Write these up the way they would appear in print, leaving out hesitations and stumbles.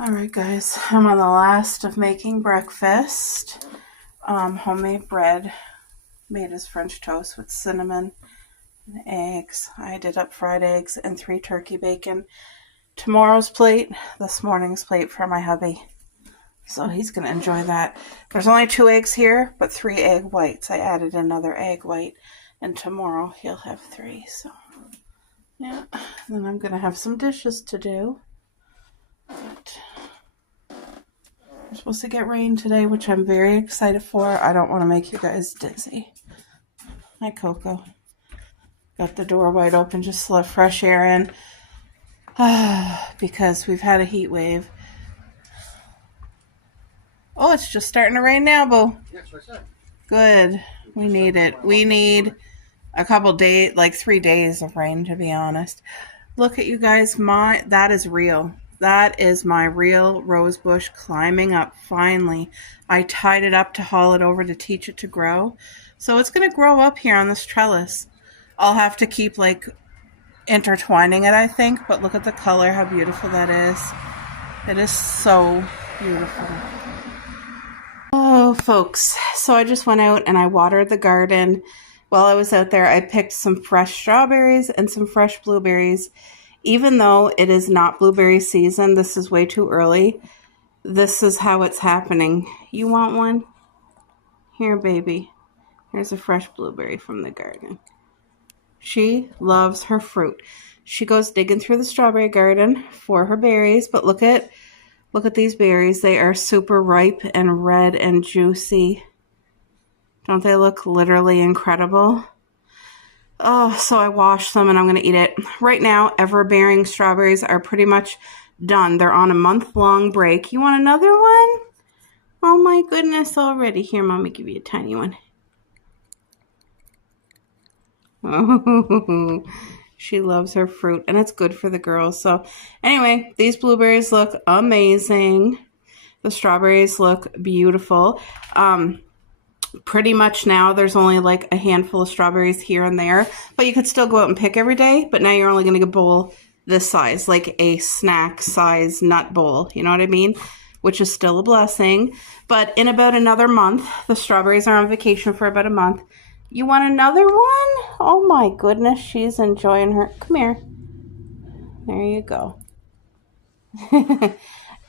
Alright guys, I'm on the last of making breakfast. Homemade bread, made as French toast with cinnamon and eggs. I did up fried eggs and 3 turkey bacon. Tomorrow's plate, this morning's plate for my hubby. So he's going to enjoy that. There's only 2 eggs here, but 3 egg whites. I added another egg white, and tomorrow he'll have 3. So yeah, then I'm going to have some dishes to do. But we're supposed to get rain today, which I'm very excited for. I don't want to make you guys dizzy. Hi, Coco. Got the door wide open just to let fresh air in. Because we've had a heat wave. Oh, it's just starting to rain now, Boo. Yes, what's that? Good. We need it. We need a couple days, like 3 days of rain, to be honest. Look at you guys. That is real. That is my real rose bush climbing up. Finally, I tied it up to haul it over to teach it to grow. So it's going to grow up here on this trellis. I'll have to keep like intertwining it, I think. But look at the color, how beautiful that is. It is so beautiful. Oh, folks. So I just went out and I watered the garden. While I was out there, I picked some fresh strawberries and some fresh blueberries. Even though it is not blueberry season, this is way too early. This is how it's happening. You want one? Here, baby. Here's a fresh blueberry from the garden. She loves her fruit. She goes digging through the strawberry garden for her berries, but look at these berries. They are super ripe and red and juicy. Don't they look literally incredible? Oh, so I washed them and I'm going to eat it. Right now, ever-bearing strawberries are pretty much done. They're on a month-long break. You want another one? Oh my goodness, already. Here, Mommy, give you a tiny one. Oh, she loves her fruit and it's good for the girls. So anyway, these blueberries look amazing. The strawberries look beautiful. Pretty much now there's only like a handful of strawberries here and there, but you could still go out and pick every day. But now you're only going to get a bowl this size, like a snack size nut bowl. You know what I mean? Which is still a blessing. But in about another month, the strawberries are on vacation for about a month. You want another one? Oh my goodness, she's enjoying her. Come here. There you go.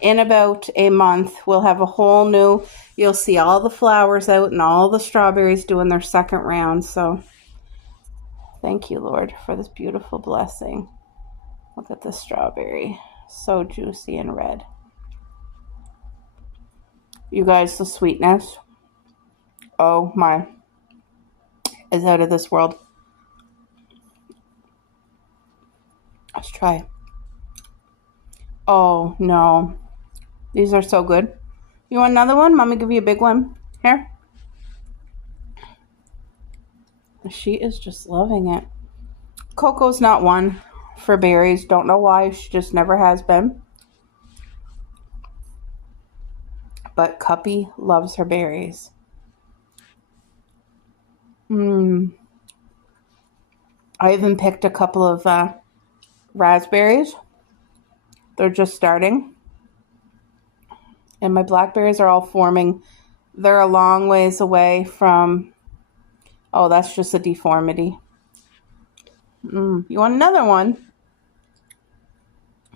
In about a month, we'll have a whole new, you'll see all the flowers out and all the strawberries doing their second round. So thank you, Lord, for this beautiful blessing. Look at the strawberry. So juicy and red. You guys, the sweetness. Oh my. Is out of this world. Let's try. Oh no. These are so good. You want another one? Mommy give you a big one. Here. She is just loving it. Coco's not one for berries. Don't know why. She just never has been. But Cuppy loves her berries. I even picked a couple of raspberries. They're just starting. And my blackberries are all forming. They're a long ways away from... Oh, that's just a deformity. You want another one?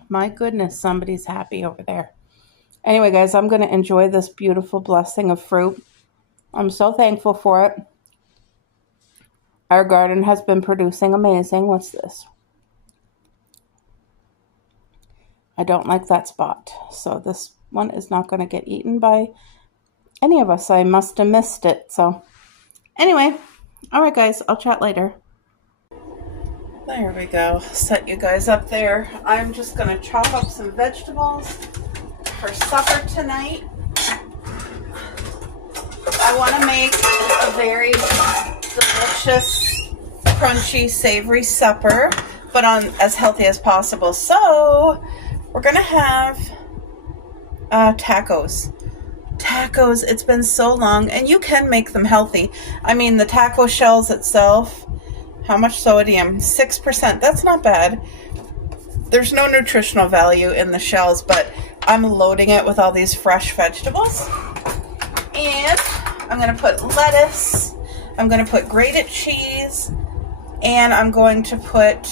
My goodness, somebody's happy over there. Anyway, guys, I'm going to enjoy this beautiful blessing of fruit. I'm so thankful for it. Our garden has been producing amazing. What's this? I don't like that spot. So this one is not going to get eaten by any of us. I must have missed it. So anyway, all right, guys, I'll chat later. There we go. Set you guys up there. I'm just going to chop up some vegetables for supper tonight. I want to make a very delicious, crunchy, savory supper, but on as healthy as possible. So we're going to have tacos. Tacos, it's been so long, and you can make them healthy. I mean, the taco shells itself, how much sodium? 6%. That's not bad. There's no nutritional value in the shells, but I'm loading it with all these fresh vegetables. And I'm going to put lettuce, I'm going to put grated cheese, and I'm going to put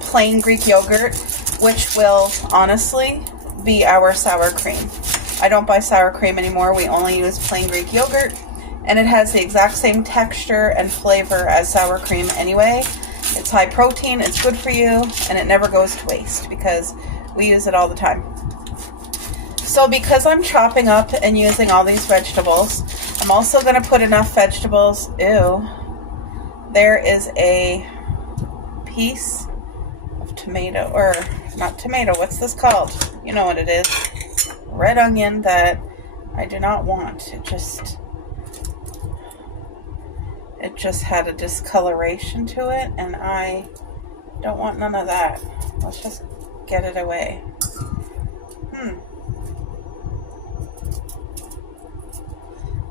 plain Greek yogurt, which will honestly be our sour cream. I don't buy sour cream anymore. We only use plain Greek yogurt, and it has the exact same texture and flavor as sour cream anyway. It's high protein, it's good for you, and it never goes to waste because we use it all the time. So because I'm chopping up and using all these vegetables, I'm also going to put enough vegetables. Ew. There is a piece of tomato, or not tomato, what's this called? You know what it is. Red onion that I do not want. It just had a discoloration to it, and I don't want none of that. Let's just get it away.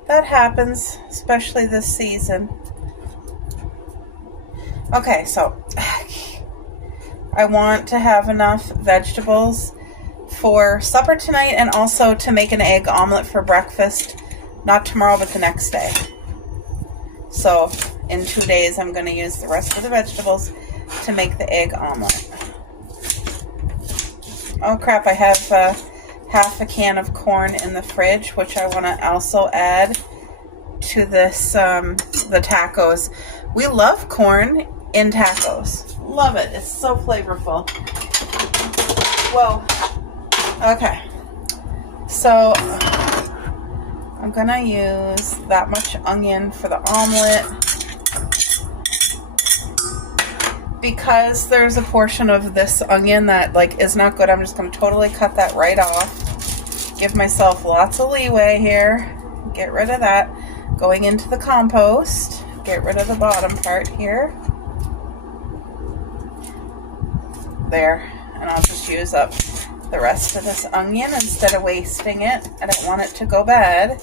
That happens, especially this season. Okay, so I want to have enough vegetables for supper tonight, and also to make an egg omelet for breakfast, not tomorrow, but the next day. So in 2 days, I'm going to use the rest of the vegetables to make the egg omelet. Oh crap, I have half a can of corn in the fridge, which I want to also add to this, the tacos. We love corn in tacos. Love it. It's so flavorful. Whoa. Okay. So I'm going to use that much onion for the omelet. Because there's a portion of this onion that is not good, I'm just going to totally cut that right off. Give myself lots of leeway here. Get rid of that. Going into the compost. Get rid of the bottom part here. There. And I'll just use up the rest of this onion instead of wasting it. I don't want it to go bad.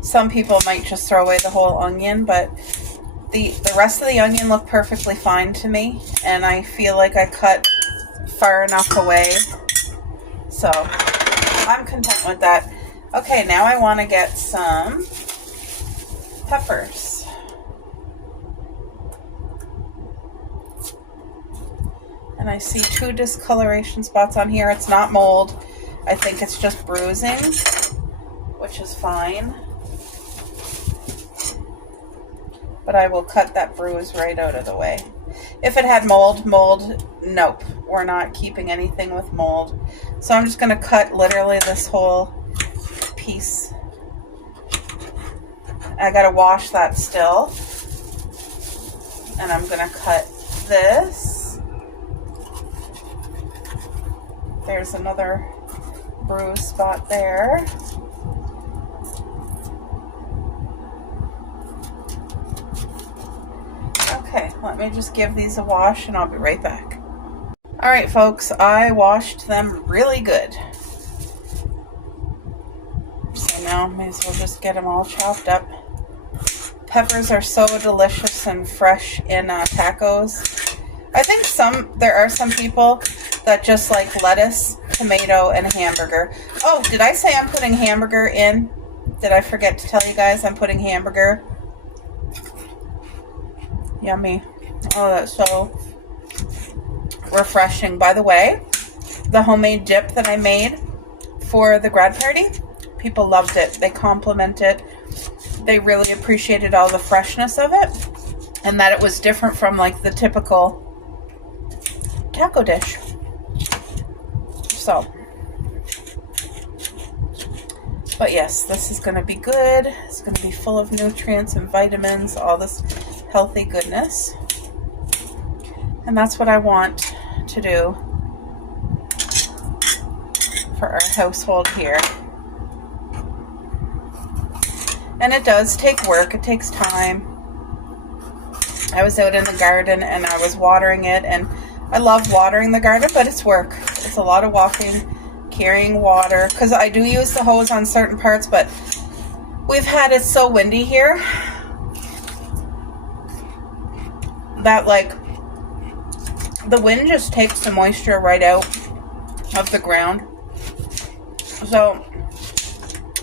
Some people might just throw away the whole onion, but the rest of the onion looked perfectly fine to me, and I feel like I cut far enough away, so I'm content with that. Okay, now I want to get some peppers. And I see 2 discoloration spots on here. It's not mold. I think it's just bruising, which is fine. But I will cut that bruise right out of the way. If it had mold, nope. We're not keeping anything with mold. So I'm just going to cut literally this whole piece. I got to wash that still. And I'm going to cut this. There's another bruise spot there. Okay, let me just give these a wash and I'll be right back. Alright folks, I washed them really good. So now may as well just get them all chopped up. Peppers are so delicious and fresh in tacos. I think there are some people that just like lettuce, tomato, and hamburger. Oh, did I say I'm putting hamburger in? Did I forget to tell you guys I'm putting hamburger? Yummy. Oh, that's so refreshing. By the way, the homemade dip that I made for the grad party, people loved it. They complimented it. They really appreciated all the freshness of it and that it was different from the typical taco dish. So, but yes, this is going to be good. It's going to be full of nutrients and vitamins, all this healthy goodness. And that's what I want to do for our household here. And it does take work. It takes time. I was out in the garden and I was watering it, and I love watering the garden, but it's work. It's a lot of walking, carrying water, because I do use the hose on certain parts, but we've had it so windy here that the wind just takes the moisture right out of the ground. So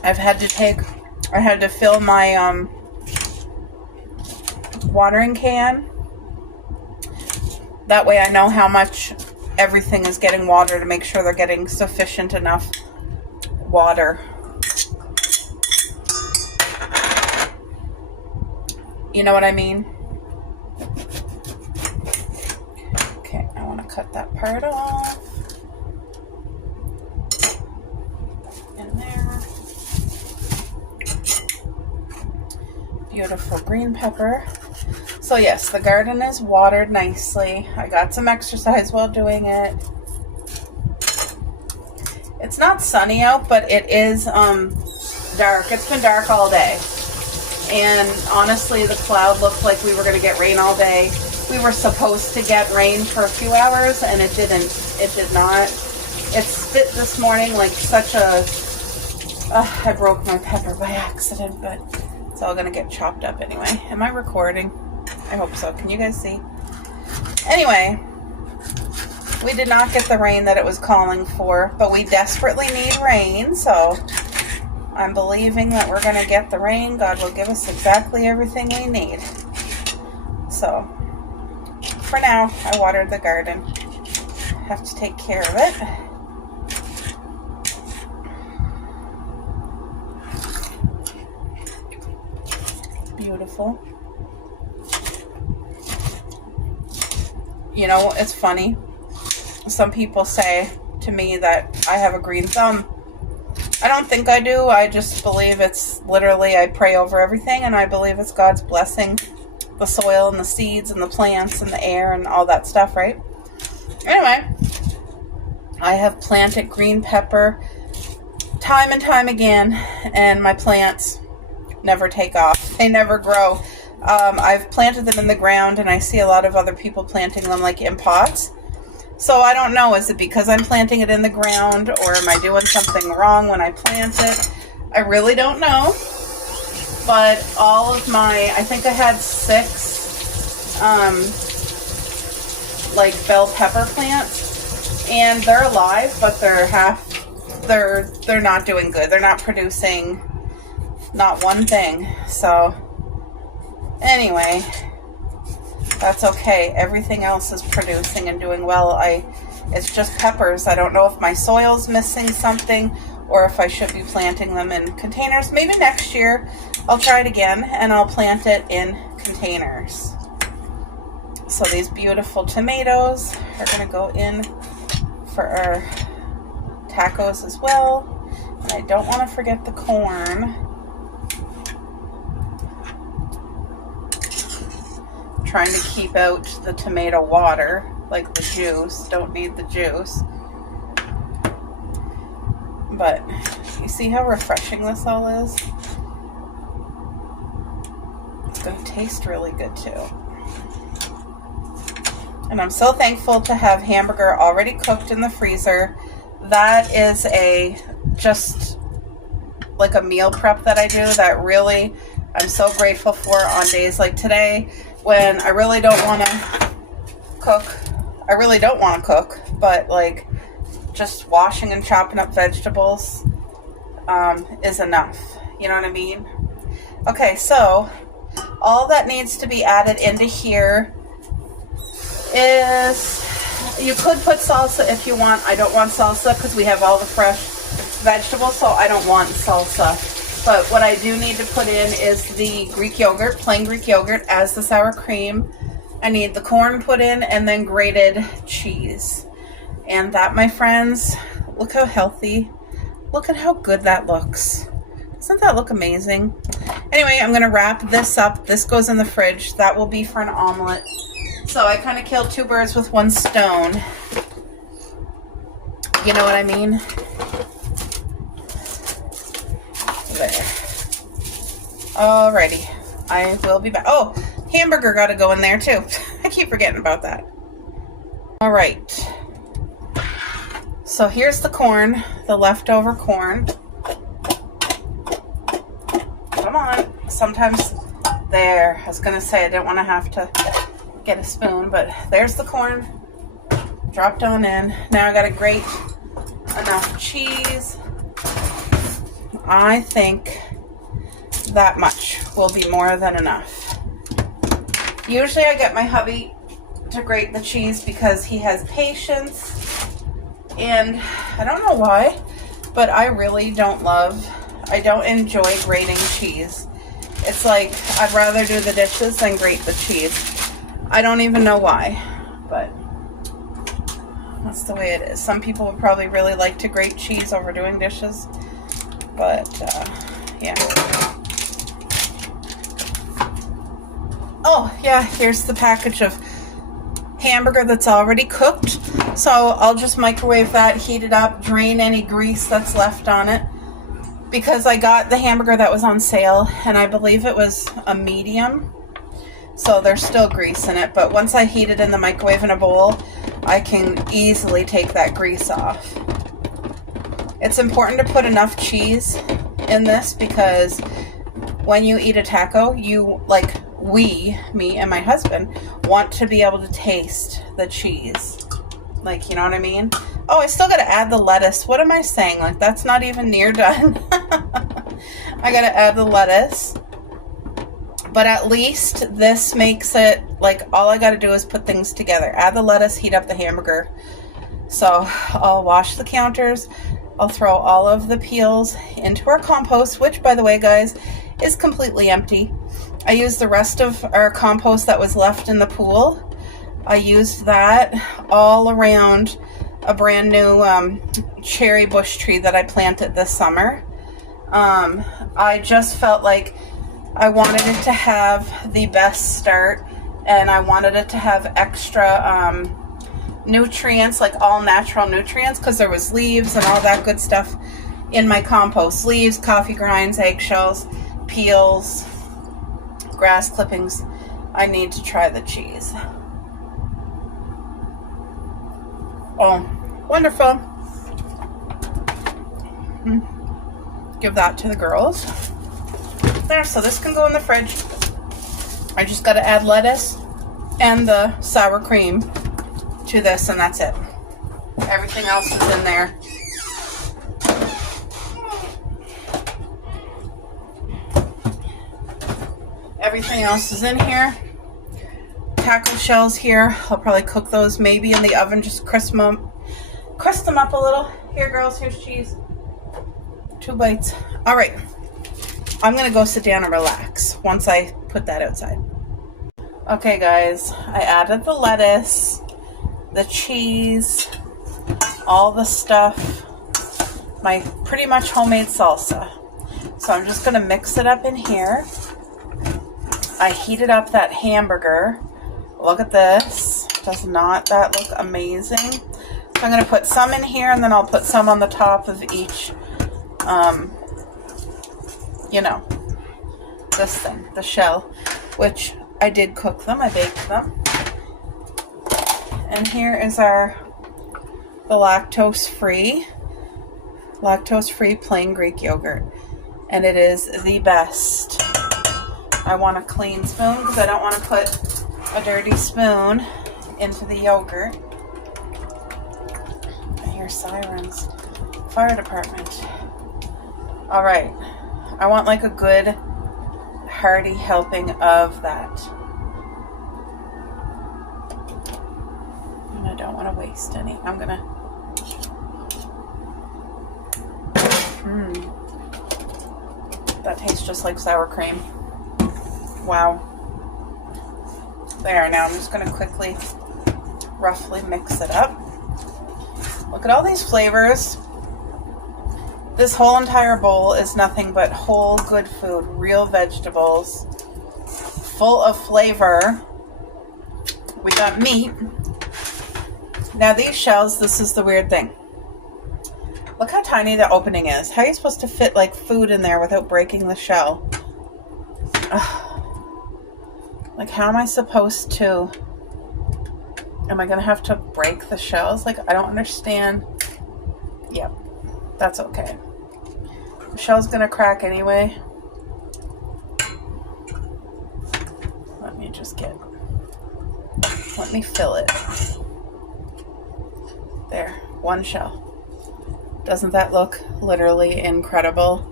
I had to fill my watering can. That way I know how much everything is getting water to make sure they're getting sufficient enough water. You know what I mean? Okay, I want to cut that part off. In there. Beautiful green pepper. So yes, the garden is watered nicely. I got some exercise while doing it. It's not sunny out, but it is dark. It's been dark all day. And honestly, the cloud looked like we were going to get rain all day. We were supposed to get rain for a few hours, and it didn't. It did not. It spit this morning like such a... I broke my pepper by accident, but it's all going to get chopped up anyway. Am I recording? I hope so. Can you guys see? Anyway, we did not get the rain that it was calling for, but we desperately need rain, so I'm believing that we're going to get the rain. God will give us exactly everything we need. So, for now, I watered the garden. Have to take care of it. Beautiful. You know, it's funny. Some people say to me that I have a green thumb. I don't think I do. I just believe it's literally, I pray over everything, and I believe it's God's blessing the soil and the seeds and the plants and the air and all that stuff, right? Anyway, I have planted green pepper time and time again, and my plants never take off. They never grow. I've planted them in the ground, and I see a lot of other people planting them like in pots. So I don't know, is it because I'm planting it in the ground, or am I doing something wrong when I plant it? I really don't know. But all of my, I think I had 6 like bell pepper plants, and they're alive, but they're not doing good. They're not producing not one thing. So anyway, that's okay. Everything else is producing and doing well. It's just peppers. I don't know if my soil's missing something or if I should be planting them in containers. Maybe next year I'll try it again and I'll plant it in containers. So these beautiful tomatoes are going to go in for our tacos as well. And I don't want to forget the corn. Trying to keep out the tomato water, like the juice. Don't need the juice. But you see how refreshing this all is? It's going to taste really good too. And I'm so thankful to have hamburger already cooked in the freezer. That is just like a meal prep that I do that really I'm so grateful for on days like today, when I really don't want to cook. I really don't want to cook, but like just washing and chopping up vegetables is enough. You know what I mean? Okay, so all that needs to be added into here is, you could put salsa if you want. I don't want salsa because we have all the fresh vegetables, so I don't want salsa. But what I do need to put in is the Greek yogurt, plain Greek yogurt, as the sour cream. I need the corn put in, and then grated cheese. And that, my friends, look how healthy. Look at how good that looks. Doesn't that look amazing? Anyway, I'm going to wrap this up. This goes in the fridge. That will be for an omelet. So I kind of killed 2 birds with 1 stone. You know what I mean? There. Alrighty. I will be back. Oh, hamburger got to go in there too. I keep forgetting about that. Alright. So here's the corn, the leftover corn. Come on. Sometimes, there. I was going to say I didn't want to have to get a spoon, but there's the corn. Dropped on in. Now I gotta grate enough cheese. I think that much will be more than enough. Usually I get my hubby to grate the cheese because he has patience, and I don't know why, but I really don't enjoy grating cheese. It's like I'd rather do the dishes than grate the cheese. I don't even know why, but that's the way it is. Some people would probably really like to grate cheese over doing dishes, but yeah. Oh yeah, here's the package of hamburger that's already cooked. So I'll just microwave that, heat it up, drain any grease that's left on it. Because I got the hamburger that was on sale, and I believe it was a medium. So there's still grease in it, but once I heat it in the microwave in a bowl, I can easily take that grease off. It's important to put enough cheese in this because when you eat a taco, me and my husband, want to be able to taste the cheese. Like, you know what I mean? Oh, I still got to add the lettuce. What am I saying? Like, that's not even near done. I got to add the lettuce. But at least this makes it, like, all I got to do is put things together. Add the lettuce, heat up the hamburger. So I'll wash the counters. I'll throw all of the peels into our compost, which, by the way, guys, is completely empty. I used the rest of our compost that was left in the pool. I used that all around a brand new cherry bush tree that I planted this summer. I just felt like I wanted it to have the best start, and I wanted it to have extra nutrients, like all natural nutrients, because there was leaves and all that good stuff in my compost. Leaves, coffee grinds, eggshells, peels, grass clippings. I need to try the cheese. Oh, wonderful. Give that to the girls. There, so this can go in the fridge. I just got to add lettuce and the sour cream to this, and that's it. Everything else is in there. Everything else is in here. Taco shells here. I'll probably cook those maybe in the oven, just crisp them up a little. Here, girls, here's cheese. 2 bites. All right. I'm going to go sit down and relax once I put that outside. Okay, guys. I added the lettuce, the cheese, all the stuff, my pretty much homemade salsa. So I'm just going to mix it up in here. I heated up that hamburger. Look at this. Does not that look amazing? So I'm going to put some in here, and then I'll put some on the top of each, this thing, the shell, which I did cook them. I baked them. And here is the lactose-free plain Greek yogurt. And it is the best. I want a clean spoon because I don't want to put a dirty spoon into the yogurt. I hear sirens. Fire department. All right. I want like a good hearty helping of that. And I don't want to waste any. I'm going to... That tastes just like sour cream. Wow. There, now I'm just going to quickly, roughly mix it up. Look at all these flavors. This whole entire bowl is nothing but whole good food, real vegetables, full of flavor. We got meat. Now these shells, this is the weird thing. Look how tiny the opening is. How are you supposed to fit like food in there without breaking the shell? Ugh. Like, how am I supposed to... Am I going to have to break the shells? Like, I don't understand. Yep. That's okay. The shell's going to crack anyway. Let me fill it. There, one shell. Doesn't that look literally incredible?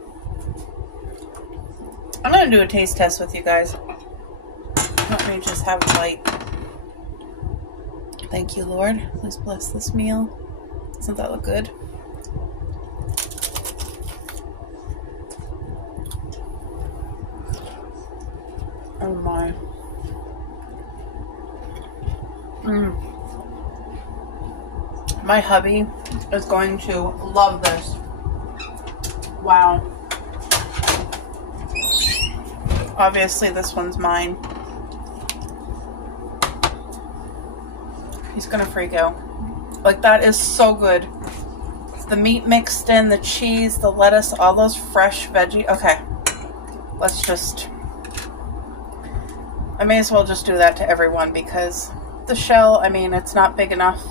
I'm going to do a taste test with you guys. Let me just have a bite. Thank you, Lord. Please bless this meal. Doesn't that look good? Oh my. My hubby is going to love this. Wow. Obviously this one's mine. He's gonna freak out. Like, that is so good. The meat mixed in, the cheese, the lettuce, all those fresh veggies. Okay, let's just, I may as well just do that to everyone, because the shell, I mean, it's not big enough.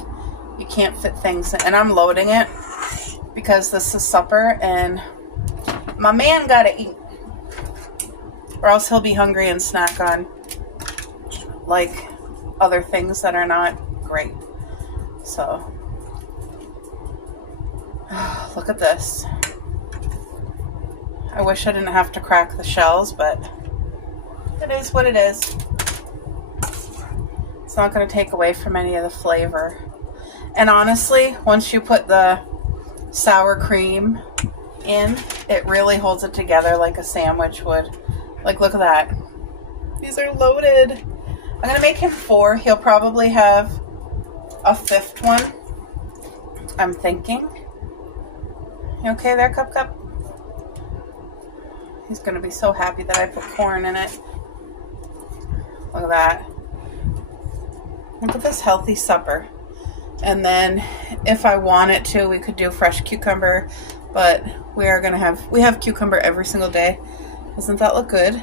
You can't fit things in. And I'm loading it because this is supper and my man gotta eat, or else he'll be hungry and snack on like other things that are not great. So look at this. I wish I didn't have to crack the shells, but it is what it is. It's not going to take away from any of the flavor. And honestly, once you put the sour cream in, it really holds it together like a sandwich would. Like, look at that. These are loaded. I'm going to make him 4. He'll probably have a 5th one, I'm thinking. You okay there, Cup? He's going to be so happy that I put corn in it. Look at that. Look at this healthy supper. And then if I wanted to, we could do fresh cucumber, but we have cucumber every single day. Doesn't that look good?